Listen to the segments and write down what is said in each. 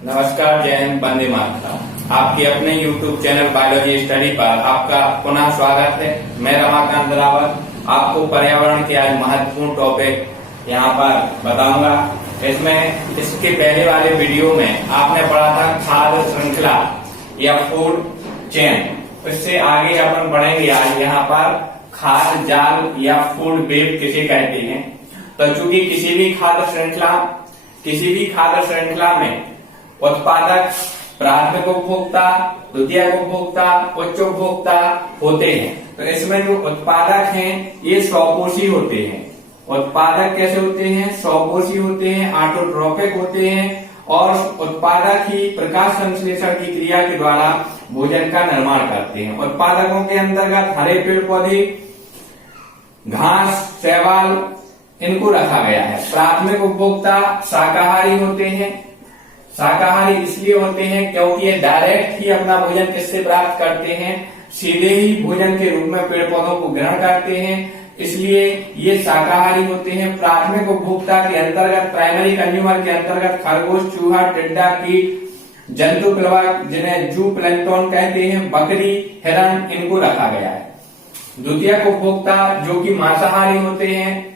नमस्कार, जय हिंद, वंदे मातरम। आपके अपने YouTube चैनल बायोलॉजी स्टडी पर आपका पुनः स्वागत है। मैं रमाकांत रावत आपको पर्यावरण के आज महत्वपूर्ण टॉपिक यहाँ पर बताऊंगा। इसमें इसके पहले वाले वीडियो में आपने पढ़ा था खाद्य श्रृंखला या फूड चेन। इससे आगे अपन बढ़ेंगे आज यहाँ पर खाद्य जाल या फूड वेब किसे कहते हैं। तो चूंकि किसी भी खाद्य श्रृंखला में उत्पादक, प्राथमिक उपभोक्ता, द्वितीयक उपभोक्ता, उच्च उपभोक्ता होते हैं। तो इसमें जो उत्पादक हैं ये स्वपोषी होते हैं। उत्पादक कैसे होते हैं? स्वपोषी होते हैं, ऑटोट्रोपिक होते हैं और उत्पादक ही प्रकाश संश्लेषण की क्रिया के द्वारा भोजन का निर्माण करते हैं। उत्पादकों के अंतर्गत हरे पेड़ पौधे, घास, शैवाल इनको रखा गया है। प्राथमिक उपभोक्ता शाकाहारी होते हैं। शाकाहारी इसलिए होते हैं क्योंकि ये डायरेक्ट ही अपना भोजन किससे प्राप्त करते हैं? सीधे ही भोजन के रूप में पेड़ पौधों को ग्रहण करते हैं, इसलिए ये शाकाहारी होते हैं। प्राथमिक उपभोक्ता के अंतर्गत, प्राइमरी कंज्यूमर के अंतर्गत खरगोश, चूहा, टिड्डा, कीट, जंतु प्लवक जिन्हें जू प्लैंक्टन कहते हैं, बकरी, हिरण इनको रखा गया है। द्वितीयक उपभोक्ता जो कि मांसाहारी होते हैं।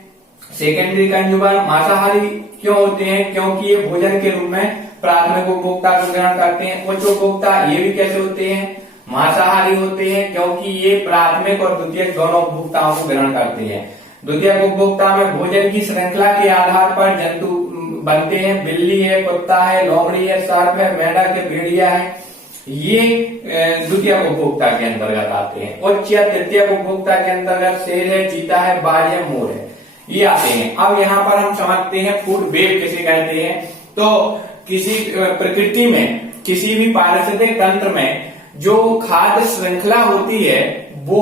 सेकेंडरी कंज्यूमर मांसाहारी क्यों होते हैं? क्योंकि ये भोजन के रूप में प्राथमिक उपभोक्ता को ग्रहण करते हैं। उच्च उपभोक्ता ये भी कैसे होते हैं? मांसाहारी होते हैं क्योंकि ये प्राथमिक और द्वितीयक दोनों उपभोक्ताओं को ग्रहण करते हैं। द्वितीयक उपभोक्ता में भोजन की श्रृंखला के आधार पर जंतु बनते हैं। बिल्ली है, कुत्ता है, लोमड़ी है, सर्प है, मेंढक है, भेड़िया है, ये द्वितीयक उपभोक्ता के अंतर्गत आते हैं। उच्च या तृतीयक उपभोक्ता के अंतर्गत शेर है, चीता है, बाज है, मोर है, ये आते हैं। अब यहाँ पर हम समझते हैं फूड वेब किसे कहते हैं। तो किसी प्रकृति में, किसी भी पारिस्थितिक तंत्र में जो खाद्य श्रृंखला होती है वो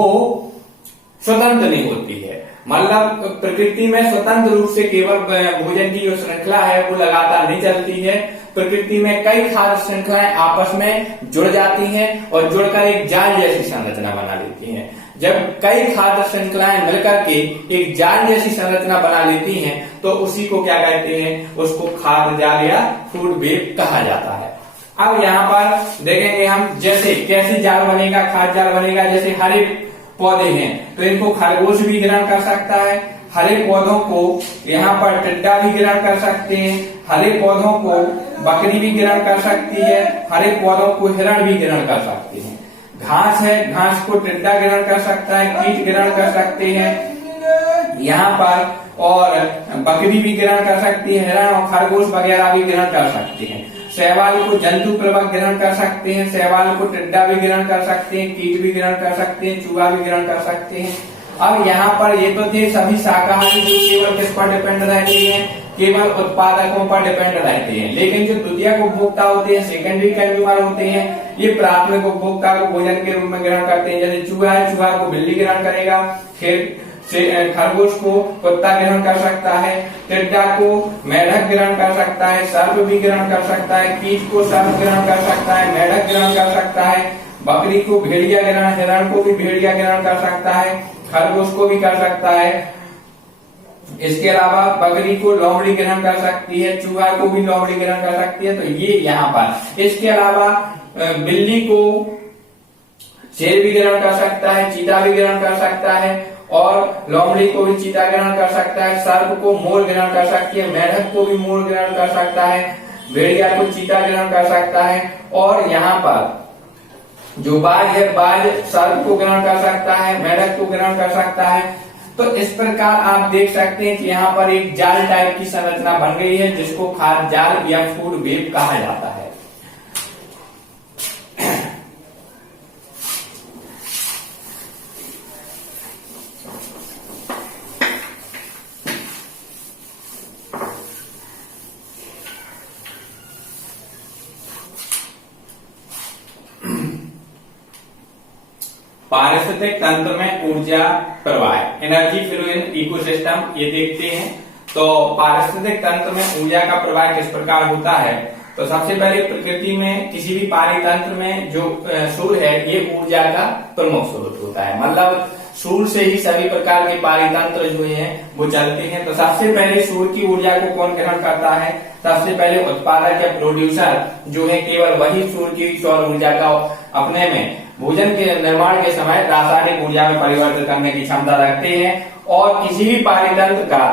स्वतंत्र नहीं होती है। मतलब प्रकृति में स्वतंत्र रूप से केवल भोजन की जो श्रृंखला है वो लगातार नहीं चलती है। प्रकृति में कई खाद्य श्रृंखलाएं आपस में जुड़ जाती हैं और जुड़कर एक जाल जैसी संरचना बना लेती हैं। जब कई खाद्य श्रृंखलाएं मिलकर के एक जाल जैसी संरचना बना लेती हैं तो उसी को क्या कहते हैं? उसको खाद्य जाल या फूड वेब कहा जाता है। अब यहाँ पर देखेंगे हम जैसे कैसे जाल बनेगा, खाद्य जाल बनेगा। जैसे हरे पौधे हैं तो इनको खरगोश भी ग्रहण कर सकता है। हरे पौधों को यहाँ पर टिड्डा भी ग्रहण कर सकते हैं। हरे पौधों को बकरी भी ग्रहण कर सकती है। हरे पौधों को हिरण भी ग्रहण कर सकते हैं। घास है, घास को टिड्डा ग्रहण कर सकता है, कीट ग्रहण कर सकते हैं यहाँ पर, और बकरी भी ग्रहण कर सकती है, हिरण और खरगोश वगैरह भी ग्रहण कर सकते हैं। शैवाल को जंतु प्लवक ग्रहण कर सकते हैं। शैवाल को टिड्डा भी ग्रहण कर सकते हैं, कीट भी ग्रहण कर सकते हैं, चूहा भी ग्रहण कर सकते हैं। अब यहाँ पर ये तो थे सभी शाकाहारी जो केवल किस पर डिपेंड रहते हैं? केवल उत्पादकों पर डिपेंड रहते हैं। लेकिन जो द्वितीयक उपभोक्ता होते हैं, सेकेंडरी कंज्यूमर होते हैं, ये प्राथमिक उपभोक्ता को भोजन के रूप में ग्रहण करते हैं। जैसे चूहा है, चूहा को बिल्ली ग्रहण करेगा, फिर खरगोश को कुत्ता ग्रहण कर सकता है, टिड्डा को मेढक ग्रहण कर सकता है, सर्प भी ग्रहण कर सकता है, कीट को सर्प ग्रहण कर सकता है, मेढक ग्रहण कर सकता है, बकरी को भेड़िया ग्रहण, हिरण को भी भेड़िया ग्रहण कर सकता है, खरगोश को भी कर सकता है। इसके अलावा बकरी को लोमड़ी ग्रहण कर सकती है, चूहा को भी लोमड़ी ग्रहण कर सकती है। तो ये यहाँ पर, इसके अलावा बिल्ली को शेर भी ग्रहण कर सकता है, चीता भी ग्रहण कर सकता है और लोमड़ी को भी चीता ग्रहण कर सकता है। सर्प को मोर ग्रहण कर सकती है, मेढक को भी मोर ग्रहण कर सकता है, भेड़िया को चीता ग्रहण कर सकता है। और यहाँ पर जो बाज है, बाज सर्प को ग्रहण कर सकता है, मेढक को ग्रहण कर सकता है। तो इस प्रकार आप देख सकते हैं कि यहाँ पर एक जाल टाइप की संरचना बन गई है जिसको खाद्य जाल या फूड वेब कहा जाता है। पारिस्थितिक तंत्र में ऊर्जा प्रवाह, एनर्जी फ्लो इन इकोसिस्टम, ये देखते हैं। तो पारिस्थितिक तंत्र में ऊर्जा का प्रवाह किस प्रकार होता है? तो सबसे पहले प्रकृति में किसी भी पारितंत्र में जो सूर्य है ये ऊर्जा का प्रमुख स्रोत होता है। मतलब सूर्य से ही सभी प्रकार के पारितंत्र जो हैं वो चलते हैं। तो सबसे पहले सूर्य की ऊर्जा को कौन ग्रहण करता है? सबसे पहले उत्पादक या प्रोड्यूसर जो है केवल वही सूर्य की सौर ऊर्जा का अपने में भोजन के निर्माण के समय रासायनिक ऊर्जा में परिवर्तित करने की क्षमता रखते हैं और किसी भी पारितंत्र का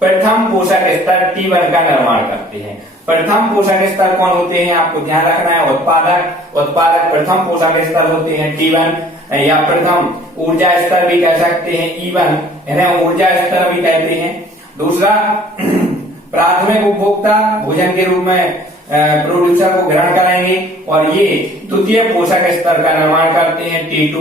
प्रथम पोषक स्तर T1 का निर्माण करते हैं। प्रथम पोषक स्तर कौन होते हैं आपको ध्यान रखना है? उत्पादक प्रथम पोषक स्तर होते हैं T1 या प्रथम ऊर्जा स्तर भी कह सकते हैं E1, इन्हें ऊर्जा स्तर भी कहते हैं। दूसरा प्राथमिक उपभोक्ता भोजन के रूप में प्रोड्यूसर को ग्रहण करेंगे और ये द्वितीय पोषक स्तर का निर्माण करते हैं T2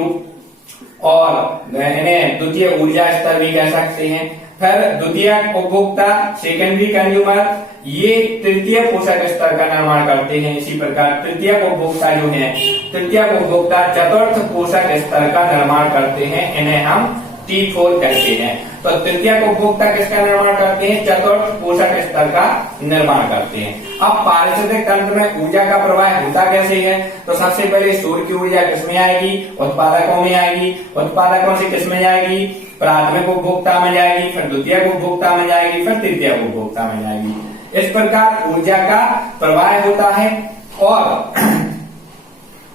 और इन्हें द्वितीय ऊर्जा स्तर भी कह सकते हैं। फिर द्वितीय उपभोक्ता सेकेंडरी कंज्यूमर ये तृतीय पोषक स्तर का निर्माण करते हैं। इसी प्रकार तृतीय उपभोक्ता जो है तृतीय उपभोक्ता चतुर्थ पोषक स्तर का निर्माण करते हैं, इन्हें हम T4 कहते हैं। तो तृतीय उपभोक्ता किसका निर्माण करते हैं? चतुर्थ पोषक स्तर का निर्माण करते हैं। अब पारिस्थितिक तंत्र में ऊर्जा का प्रवाह होता कैसे है? तो सबसे पहले सूर्य की ऊर्जा किसमें आएगी? उत्पादकों में आएगी। उत्पादकों से किसमें जाएगी? प्राथमिक उपभोक्ता में जाएगी, फिर द्वितीय उपभोक्ता में जाएगी, फिर तृतीय उपभोक्ता में जाएगी। इस प्रकार ऊर्जा का प्रवाह होता है और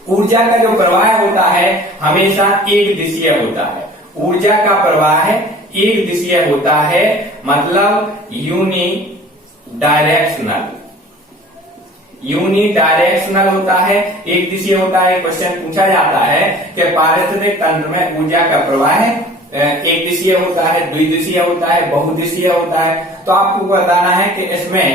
ऊर्जा का जो प्रवाह होता है हमेशा एक दिशीय होता है। ऊर्जा का प्रवाह एक दिशीय होता है, मतलब यूनिडायरेक्शनल होता है, एक दिशीय होता है। क्वेश्चन पूछा जाता है कि पारिस्थितिक तंत्र में ऊर्जा का प्रवाह एक दिशीय होता है, द्विदिशीय होता है, बहुदिशीय होता है। तो आपको बताना है कि इसमें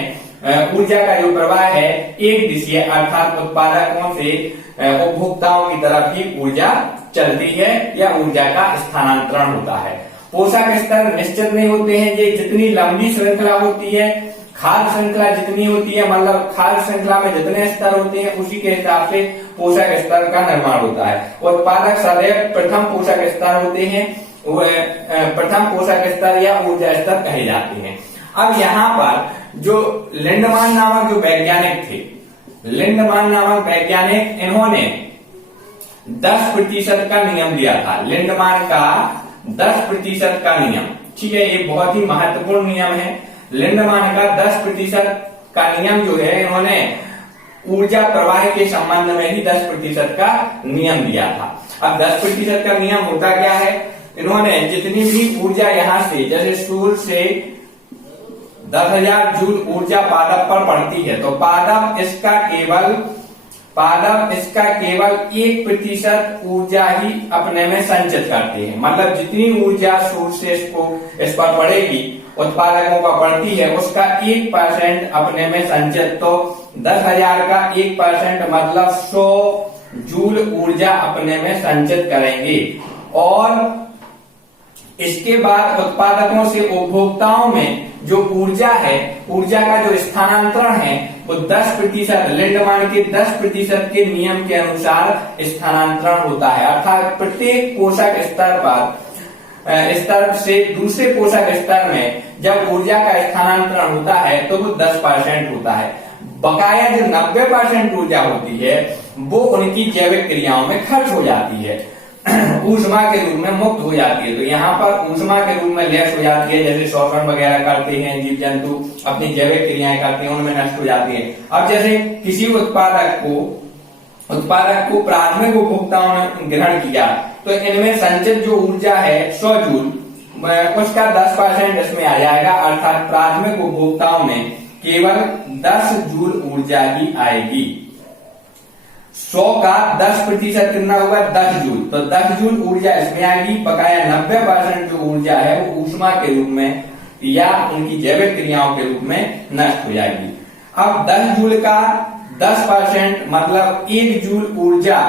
ऊर्जा का जो प्रवाह है एक दिशीय अर्थात उत्पादकों से उपभोक्ताओं की तरफ ही ऊर्जा चलती है या ऊर्जा का स्थानांतरण होता है। पोषक स्तर निश्चित नहीं होते हैं। ये जितनी लंबी श्रृंखला होती है, खाद्य श्रृंखला जितनी होती है, मतलब खाद्य श्रृंखला में जितने स्तर होते हैं उसी के हिसाब से पोषक स्तर का निर्माण होता है। उत्पादक सदैव प्रथम पोषक स्तर होते हैं, प्रथम पोषक स्तर या ऊर्जा स्तर कहे जाते हैं। अब यहाँ पर जो लिंडमान नामक जो वैज्ञानिक थे, लिंडमान नामक वैज्ञानिक, इन्होंने 10% का नियम दिया था। लिंडमान का 10% का नियम, ठीक है, ये बहुत ही महत्वपूर्ण नियम है। लिंडमान का 10% का नियम जो है इन्होंने ऊर्जा प्रवाह के संबंध में ही 10% का नियम दिया था। अब 10% का नियम होता क्या है? इन्होंने जितनी भी ऊर्जा यहाँ से, जैसे सूर्य से 10,000 जूल ऊर्जा पादप पर पड़ती है, तो पादप इसका केवल 1% ऊर्जा ही अपने में संचित करते हैं। मतलब जितनी ऊर्जा सूर्य से इस पर पड़ेगी, उत्पादकों का पड़ती है, उसका 1% अपने में संचित। तो 10,000 का 1% मतलब 100 जूल ऊर्जा अपने में संचित करेंगे। और इसके बाद उत्पादकों से उपभोक्ताओं में जो ऊर्जा है, ऊर्जा का जो स्थानांतरण है वो 10%, लिंडमान के 10% के नियम के अनुसार स्थानांतरण होता है। अर्थात प्रत्येक पोषक स्तर से दूसरे पोषक स्तर में जब ऊर्जा का स्थानांतरण होता है तो वो 10% होता है। बकाया जो 90% ऊर्जा होती है वो उनकी जैविक क्रियाओं में खर्च हो जाती है, ऊष्मा के रूप में मुक्त हो जाती है। तो यहाँ पर ऊष्मा के रूप में लैस हो जाती है, जैसे शोषण वगैरह करते हैं जीव जंतु, अपनी जैविक क्रियाएं करते हैं, उनमें नष्ट हो जाती है। अब जैसे किसी उत्पादक को प्राथमिक उपभोक्ताओं ने ग्रहण किया तो इनमें संचित जो ऊर्जा है 100 जूल, उसका 10% इसमें आ जाएगा। अर्थात प्राथमिक उपभोक्ताओं में केवल 10 जूल ऊर्जा ही आएगी। 100 का 10% कितना होगा? 10 जूल। तो 10 जूल ऊर्जा इसमें आएगी। बकाया 90% जो ऊर्जा है वो ऊष्मा के रूप में या उनकी जैविक क्रियाओं के रूप में नष्ट हो जाएगी। अब 10 जूल का 10% मतलब 1 जूल ऊर्जा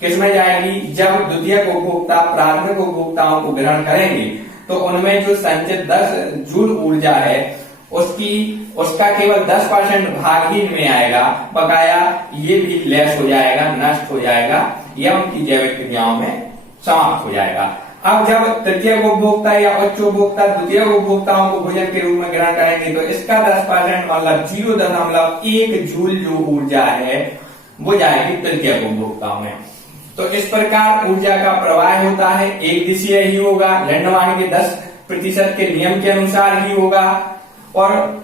किसमें जाएगी? जब द्वितीय उपभोक्ता प्राथमिक उपभोक्ताओं को ग्रहण करेंगे तो उनमें जो संचित 10 जूल ऊर्जा है उसका केवल 10% भाग ही में आएगा। बकाया ये भी लेस हो जाएगा, नष्ट हो जाएगा या उनकी जैविक क्रियाओं में समाप्त हो जाएगा। अब जब तृतीय उपभोक्ता या उच्च उपभोक्ता द्वितीय उपभोक्ताओं को भोजन के रूप में ग्रहण करेंगे तो इसका 10% मतलब 0.1 जूल जो ऊर्जा है वो जाएगी तृतीय उपभोक्ताओं में। तो इस प्रकार ऊर्जा का प्रवाह होता है, एक दिशीय ही होगा, लैंडमान के 10% के नियम के अनुसार ही होगा। और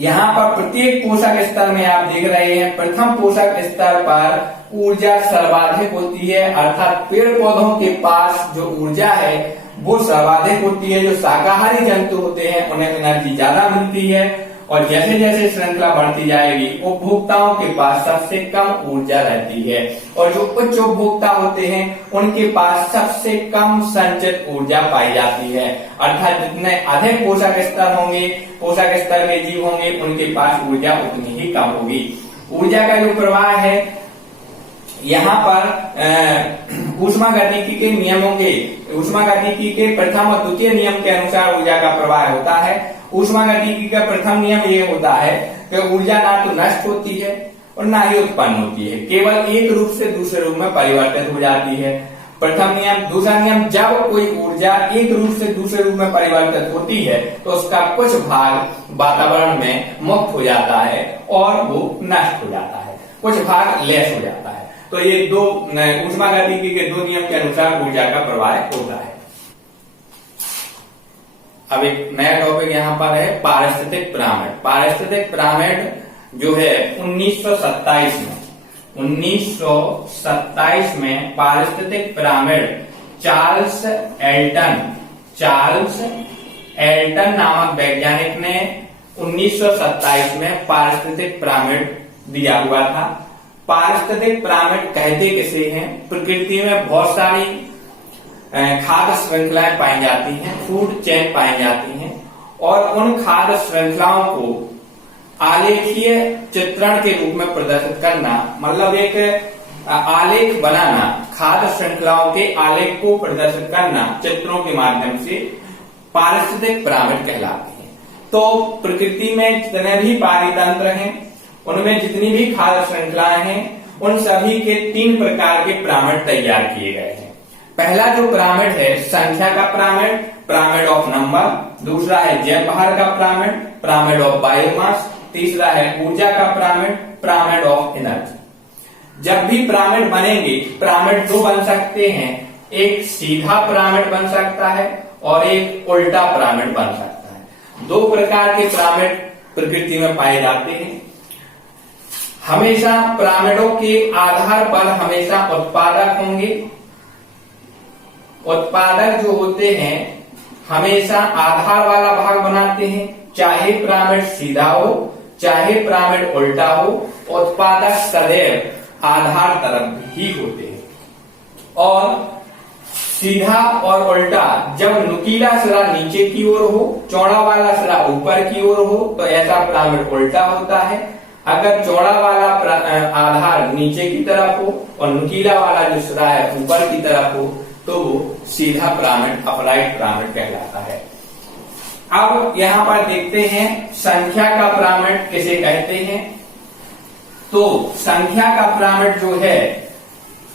यहाँ पर प्रत्येक पोषक स्तर में आप देख रहे हैं, प्रथम पोषक स्तर पर ऊर्जा सर्वाधिक होती है, अर्थात पेड़ पौधों के पास जो ऊर्जा है वो सर्वाधिक होती है। जो शाकाहारी जंतु होते हैं उन्हें एनर्जी ज्यादा मिलती है, और जैसे जैसे श्रृंखला बढ़ती जाएगी उपभोक्ताओं के पास सबसे कम ऊर्जा रहती है, और जो उच्च उपभोक्ता होते हैं उनके पास सबसे कम संचित ऊर्जा पाई जाती है। अर्थात जितने अधिक पोषक स्तर होंगे, पोषक स्तर के जीव होंगे, उनके पास ऊर्जा उतनी ही कम होगी। ऊर्जा का जो प्रवाह है यहाँ पर ऊष्मागतिकी के नियमों के, ऊष्मागतिकी के प्रथम और द्वितीय नियम के अनुसार ऊर्जा का प्रवाह होता है। ऊष्मागतिकी का प्रथम नियम ये होता है कि ऊर्जा ना तो नष्ट होती है और ना ही उत्पन्न होती है, केवल एक रूप से दूसरे रूप में परिवर्तित हो जाती है। प्रथम नियम। दूसरा नियम, जब कोई ऊर्जा एक रूप से दूसरे रूप में परिवर्तित होती है तो उसका कुछ भाग वातावरण में मुक्त हो जाता है और वो नष्ट हो जाता है, कुछ भाग लेस हो जाता है। तो ये दो ऊष्मागतिकी के दो नियम के अनुसार ऊर्जा का प्रवाह होता है। अब एक नया टॉपिक यहाँ पर है पारिस्थितिक पिरामिड। पारिस्थितिक पिरामिड जो है 1927 में पारिस्थितिक पिरामिड चार्ल्स एल्टन नामक वैज्ञानिक ने 1927 में पारिस्थितिक पिरामिड दिया हुआ था। पारिस्थितिक पिरामिड कहते किसे हैं? प्रकृति में बहुत सारी खाद्य श्रृंखलाएं पाई जाती हैं, फूड चेन पाई जाती हैं, और उन खाद्य श्रृंखलाओं को आलेखीय चित्रण के रूप में प्रदर्शित करना, मतलब एक आलेख बनाना, खाद्य श्रृंखलाओं के आलेख को प्रदर्शित करना चित्रों के माध्यम से पारिस्थितिक पिरामिड कहलाते हैं। तो प्रकृति में जितने भी पारितंत्र हैं, उनमें जितनी भी खाद्य श्रृंखलाएं हैं, उन सभी के 3 प्रकार के पिरामिड तैयार किए गए हैं। पहला जो पिरामिड है संख्या का पिरामिड, पिरामिड ऑफ नंबर। दूसरा है जैव भार का पिरामिड, पिरामिड ऑफ बायोमास। तीसरा है ऊर्जा का पिरामिड, पिरामिड ऑफ एनर्जी। जब भी पिरामिड बनेंगे, पिरामिड 2 बन सकते हैं, एक सीधा पिरामिड बन सकता है और एक उल्टा पिरामिड बन सकता है। 2 प्रकार के पिरामिड प्रकृति में पाए जाते हैं। हमेशा पिरामिडों के आधार पर हमेशा उत्पादक होंगे। उत्पादक जो होते हैं हमेशा आधार वाला भाग बनाते हैं, चाहे पिरामिड सीधा हो चाहे पिरामिड उल्टा हो, उत्पादक सदैव आधार तरफ ही होते हैं। और सीधा और उल्टा, जब नुकीला सिरा नीचे की ओर हो, चौड़ा वाला सिरा ऊपर की ओर हो, तो ऐसा पिरामिड उल्टा होता है। अगर चौड़ा वाला आधार नीचे की तरफ हो और नुकीला वाला जो सिरा है ऊपर की तरफ हो, तो वो सीधा पिरामिड, अपराइट पिरामिड कहलाता है। अब यहाँ पर देखते हैं संख्या का पिरामिड किसे कहते हैं। तो संख्या का पिरामिड जो है,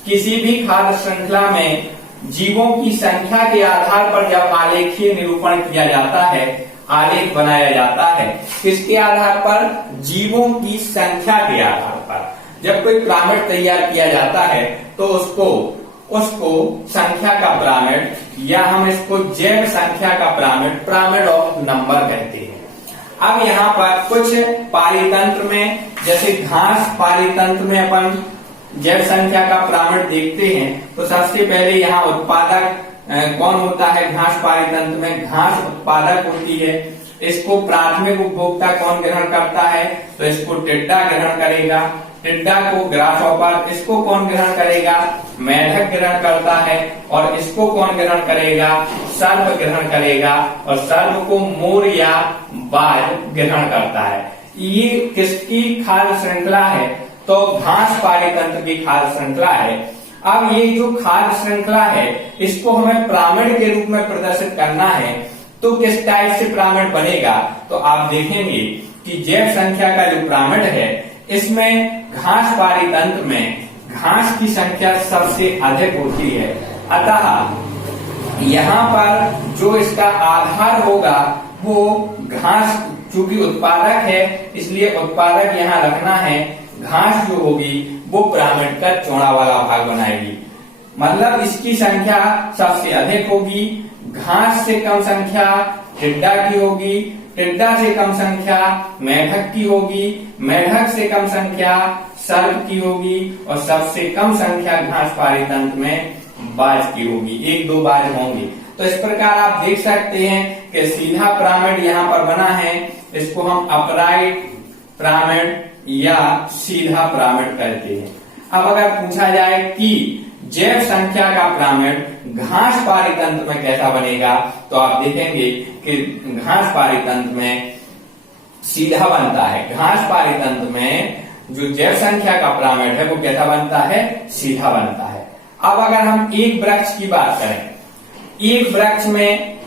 किसी भी खाद्य श्रृंखला में जीवों की संख्या के आधार पर जब आलेखीय निरूपण किया जाता है, आलेख बनाया जाता है, किसके आधार पर? जीवों की संख्या के आधार पर। जब कोई पिरामिड तैयार किया जाता है तो उसको संख्या का पिरामिड, या हम इसको जैव संख्या का पिरामिड, पिरामिड ऑफ नंबर कहते हैं। अब यहाँ पर कुछ पारितंत्र में, जैसे घास पारितंत्र में अपन जैव संख्या का पिरामिड देखते हैं, तो सबसे पहले यहाँ उत्पादक कौन होता है? घास पारितंत्र में घास उत्पादक होती है। इसको प्राथमिक उपभोक्ता कौन ग्रहण करता है? तो इसको टिड्डा ग्रहण करेगा। टिड्डा को ग्रासहॉपर, इसको कौन ग्रहण करेगा? मेढक ग्रहण करता है। और इसको कौन ग्रहण करेगा? सर्प ग्रहण करेगा। और सर्प को मोर या बाज ग्रहण करता है। ये किसकी खाद्य श्रृंखला है? तो घास पारितंत्र की खाद्य श्रृंखला है। अब ये जो खाद्य श्रृंखला है, इसको हमें पिरामिड के रूप में प्रदर्शित करना है, तो किस टाइप से पिरामिड बनेगा? तो आप देखेंगे कि जैव संख्या का जो पिरामिड है, इसमें घास पारितंत्र में घास की संख्या सबसे अधिक होती है। अतः यहाँ पर जो इसका आधार होगा वो घास, चूंकि उत्पादक है इसलिए उत्पादक यहाँ रखना है घास जो होगी वो पिरामिड का चौड़ा वाला भाग बनाएगी। मतलब इसकी संख्या सबसे अधिक होगी, घास से कम संख्या टिड्डा की होगी, टिड्डा से कम संख्या मेढक की होगी, मेढक से कम संख्या सर्प की होगी और सबसे कम संख्या घास पारी तंत्र में बाज की होगी। 1-2 बाज होंगी। तो इस प्रकार आप देख सकते हैं कि सीधा पिरामिड यहाँ पर बना है, इसको हम अपराइट पिरामिड या सीधा पिरामिड कहते हैं। अब अगर पूछा जाए कि जैव संख्या का पिरामिड घास पारी तंत्र में कैसा बनेगा, तो आप देखेंगे कि घास पारी तंत्र में सीधा बनता है। घास पारी तंत्र में जो जैव संख्या का पिरामिड है वो कैसा बनता है, सीधा बनता है। अब अगर हम एक वृक्ष की बात करें, एक वृक्ष में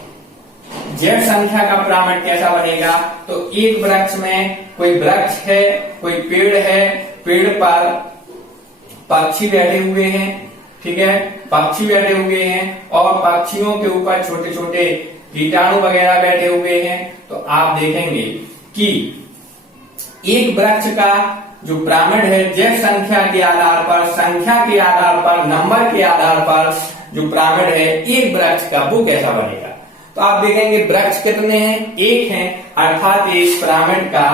जैव संख्या का पिरामिड कैसा बनेगा, तो एक वृक्ष में कोई वृक्ष है, कोई पेड़ है, पेड़ पर पक्षी बैठे हुए हैं, ठीक है, पक्षी बैठे हुए हैं और पक्षियों के ऊपर छोटे छोटे कीटाणु वगैरह बैठे हुए हैं। तो आप देखेंगे कि एक वृक्ष का जो पिरामिड है जैव संख्या के आधार पर, संख्या के आधार पर, नंबर के आधार पर जो पिरामिड है एक वृक्ष का वो कैसा बनेगा। तो आप देखेंगे वृक्ष कितने हैं, एक है, अर्थात एक पिरामिड का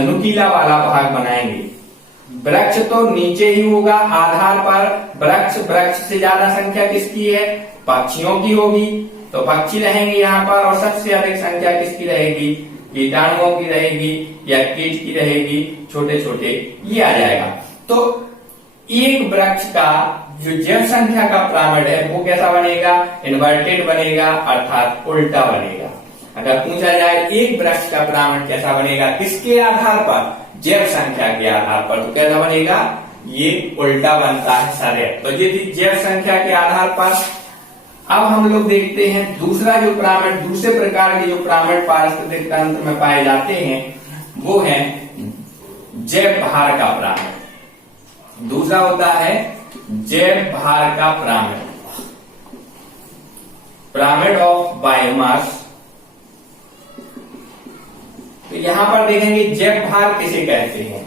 नुकीला वाला भाग बनाएंगे। वृक्ष तो नीचे ही होगा आधार पर, वृक्ष से ज्यादा संख्या किसकी है, पक्षियों की होगी, तो पक्षी रहेंगे यहाँ पर और सबसे अधिक संख्या किसकी रहेगी, कीटाणुओं की रहेगी या कीट की रहेगी, छोटे छोटे ये आ जाएगा। तो एक वृक्ष का जो जैव संख्या का पिरामिड है वो कैसा बनेगा, इन्वर्टेड बनेगा, अर्थात उल्टा बनेगा। अगर पूछा जाए एक वृक्ष का पिरामिड कैसा बनेगा, किसके आधार पर, जैव संख्या के आधार पर, तो कैसा बनेगा, ये उल्टा बनता है सारे। तो ये थी जैव संख्या के आधार पर। अब हम लोग देखते हैं दूसरा जो पिरामिड, दूसरे प्रकार के जो पिरामिड पारिस्थितिक तंत्र में पाए जाते हैं वो है जैव भार का पिरामिड। दूसरा होता है जैव भार का पिरामिड, पिरामिड ऑफ बायोमास। तो यहां पर देखेंगे जैव भार किसे कहते हैं,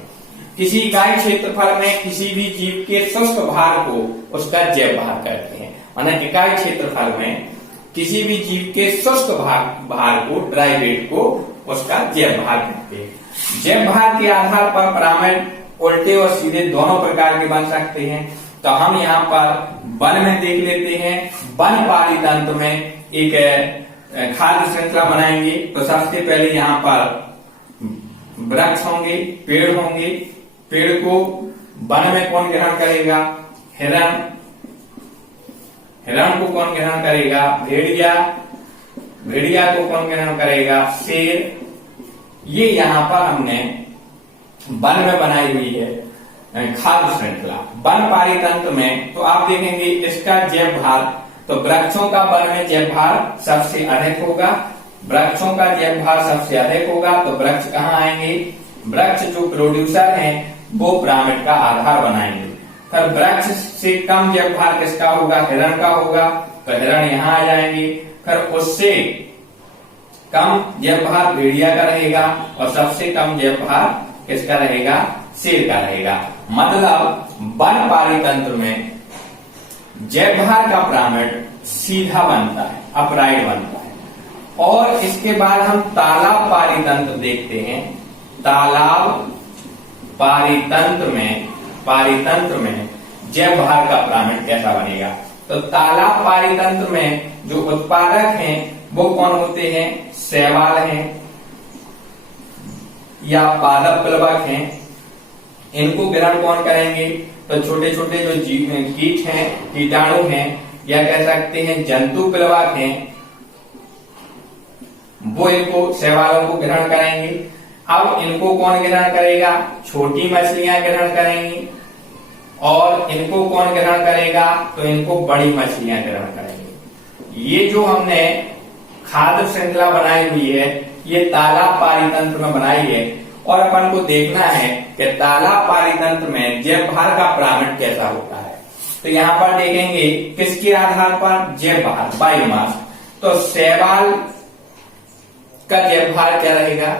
किसी इकाई क्षेत्रफल में किसी भी जीव के शुष्क भार को उसका जैव भार कहते हैं। माना इकाई क्षेत्रफल में किसी भी जीव के शुष्क भार को, ड्राई वेट को उसका जैव भार कहते हैं। जैव भार के आधार पर पिरामिड उल्टे और सीधे दोनों प्रकार के बन सकते हैं। तो हम यहाँ पर वन में देख लेते हैं, वन पारी तंत्र में एक खाद्य श्रृंखला बनाएंगे। तो सबसे पहले यहाँ पर वृक्ष होंगे, पेड़ होंगे, पेड़ को वन में कौन ग्रहण करेगा, हिरण, हिरण को कौन ग्रहण करेगा, भेड़िया, भेड़िया को कौन ग्रहण करेगा, शेर। ये यहाँ पर हमने वन में बनाई हुई है खाद्य श्रृंखला। वन पारी तंत्र में तो आप देखेंगे इसका जैव भार, तो वृक्षों का वन में जैव भार सबसे अधिक होगा, वृक्षों का जैव भार सबसे अधिक होगा। तो वृक्ष कहाँ आएंगे, वृक्ष जो प्रोड्यूसर हैं वो पिरामिड का आधार बनाएंगे। फिर वृक्ष से कम जैव भार किसका होगा, हिरण का होगा, तो हिरण यहाँ आ जाएंगे। फिर उससे कम जैव भार भेड़िया का रहेगा और सबसे कम जैव भार किसका रहेगा, शेर का रहेगा। मतलब वन पारी तंत्र में जैव भार का पिरामिड सीधा बनता है, अपराइट बनता है। और इसके बाद हम तालाब पारी तंत्र देखते हैं। तालाब पारी तंत्र में जैव भार का पिरामिड कैसा बनेगा। तो तालाब पारी तंत्र में जो उत्पादक हैं वो कौन होते हैं, शैवाल हैं या पादप प्लवक हैं। इनको ग्रहण कौन करेंगे, तो छोटे छोटे जो कीट हैं, कीटाणु हैं या कह सकते हैं जंतु प्लवक हैं, वो इनको शैवालों को ग्रहण करेंगे। अब इनको कौन ग्रहण करेगा, छोटी मछलियां ग्रहण करेंगी। और इनको कौन ग्रहण करेगा, तो इनको बड़ी मछलियां ग्रहण करेंगी। ये जो हमने खाद्य श्रृंखला बनाई हुई है ये तालाब पारी तंत्र में बनाई है। और अपन को देखना है कि तालाब पारी तंत्र में जैव भार का पिरामिड कैसा होता है। तो यहाँ पर देखेंगे किसके आधार पर, जैव भार, बायोमास। तो शैवाल का जैव भार क्या रहेगा,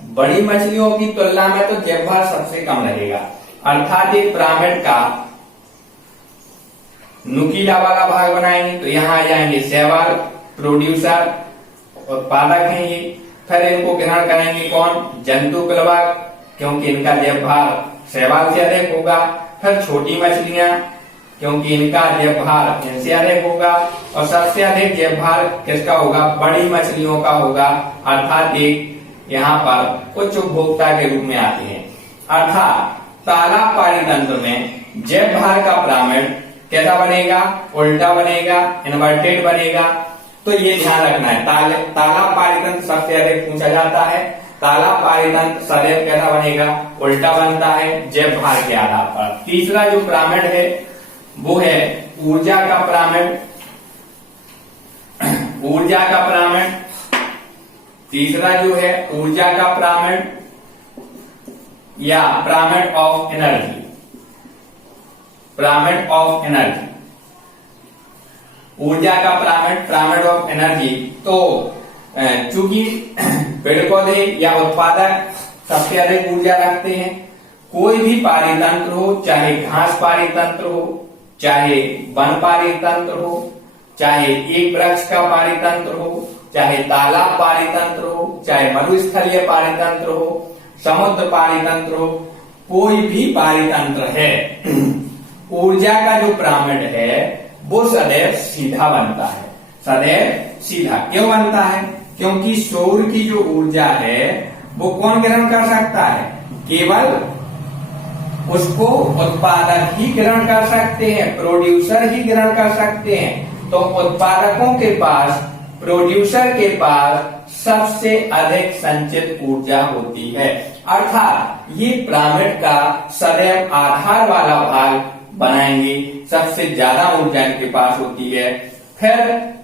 बड़ी मछलियों की तुलना में तो जेब भार सबसे कम रहेगा। अर्थात एक पिरामिड का नुकीला वाला भाग बनाएंगे तो यहाँ आ जाएंगे शैवाल, प्रोड्यूसर, उत्पादक हैं ये। फिर इनको ग्रहण करेंगे कौन? जंतु प्लवक, क्योंकि इनका जेब भार शैवाल से अधिक होगा। फिर छोटी मछलियां, क्योंकि इनका जेब भार इनसे अधिक होगा। और सबसे अधिक जेब भार किसका होगा? बड़ी मछलियों का होगा। अर्थात एक यहाँ पर उच्च उपभोक्ता के रूप में आते हैं। अर्थात तालाब पारितंत्र में जेब भार का पिरामिड कैसा बनेगा? उल्टा बनेगा, इन्वर्टेड बनेगा। तो ये ध्यान रखना है। तालाब पारितंत्र सबसे अधिक पूछा जाता है। तालाब पारितंत्र सदैव कैसा बनेगा? उल्टा बनता है जेब भार के आधार पर। तीसरा जो पिरामिड है वो है ऊर्जा का पिरामिड। ऊर्जा का पिरामिड, तीसरा जो है ऊर्जा का पिरामिड या pyramid of energy. Pyramid of energy, ऊर्जा का पिरामिड, पिरामिड ऑफ एनर्जी। तो चूंकि पेड़ पौधे या उत्पादक सबसे अधिक ऊर्जा रखते हैं, कोई भी पारितंत्र हो, चाहे घास पारितंत्र हो, चाहे वन पारितंत्र हो, चाहे एक वृक्ष का पारितंत्र हो, चाहे तालाब पारितंत्र हो, चाहे मरुस्थलीय पारितंत्र हो, समुद्र पारितंत्र हो, कोई भी पारितंत्र है, ऊर्जा का जो पिरामिड है वो सदैव सीधा बनता है। सदैव सीधा क्यों बनता है? क्योंकि सौर की जो ऊर्जा है वो कौन ग्रहण कर सकता है? केवल उसको उत्पादक ही ग्रहण कर सकते हैं, प्रोड्यूसर ही ग्रहण कर सकते हैं। तो उत्पादकों के पास, प्रोड्यूसर के पास सबसे अधिक संचित ऊर्जा होती है। अर्थात ये पिरामिड का सदैव आधार वाला भाग बनाएंगे, सबसे ज्यादा ऊर्जा इनके पास होती है। फिर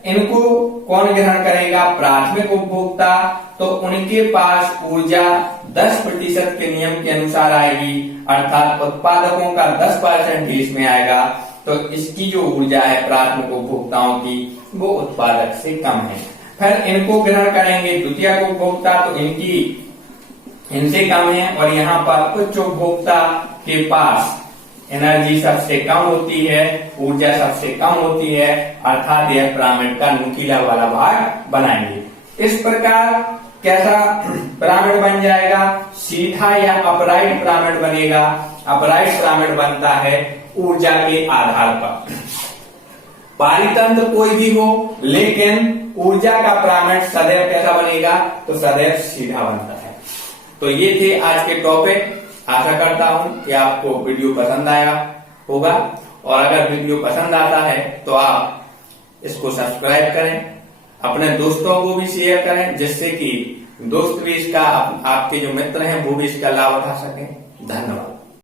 इनको कौन ग्रहण करेगा? प्राथमिक उपभोक्ता। तो उनके पास ऊर्जा 10% के नियम के अनुसार आएगी, अर्थात उत्पादकों का 10% ही इसमें आएगा। तो इसकी जो ऊर्जा है प्राथमिक उपभोक्ताओं की वो उत्पादक से कम है। फिर इनको ग्रहण करेंगे द्वितीयक उपभोक्ता, तो इनसे कम है। और यहाँ पर उच्च उपभोक्ता के पास एनर्जी सबसे कम होती है, ऊर्जा सबसे कम होती है, अर्थात यह पिरामिड का नुकीला वाला भाग बनाएंगे। इस प्रकार कैसा पिरामिड बन जाएगा? सीधा या अपराइट पिरामिड बनेगा। अपराइट पिरामिड बनता है ऊर्जा के आधार पर। पारितंत्र कोई भी हो, लेकिन ऊर्जा का पिरामिड सदैव कैसा बनेगा? तो सदैव सीधा बनता है। तो ये थे आज के टॉपिक। आशा करता हूं कि आपको वीडियो पसंद आया होगा, और अगर वीडियो पसंद आता है तो आप इसको सब्सक्राइब करें, अपने दोस्तों को भी शेयर करें, जिससे कि दोस्त भी इसका, आपके जो मित्र हैं वो भी इसका लाभ उठा सकें। धन्यवाद।